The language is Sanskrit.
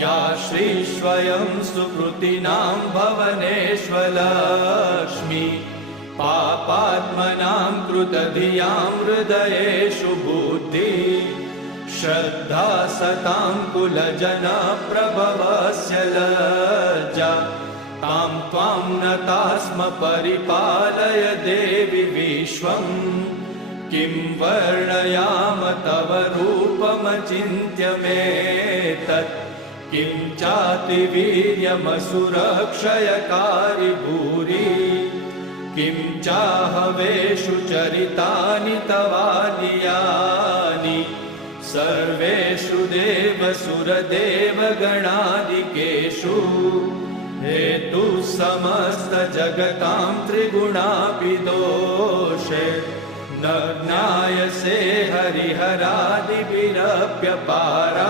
या श्रीस्वयं सुकृतिनां भवनेष्वलक्ष्मी पापात्मनां कृतधियां हृदयेषु बुद्धि श्रद्धा सतां कुलजनप्रभवस्य लज्जा तां त्वां नतास्म परिपालय देवि विश्वम् किं वर्णयाम तव रूपमचिन्त्यमेतत् किं चातिवीर्यमसुरक्षयकारि भूरि किं चाहवेषु चरितानि तवानियानि सर्वेषु देवसुरदेवगणादिकेषु हेतु समस्त जगतां त्रिगुणापि दोषे न ज्ञायसे हरिहरादिभिरप्यपारा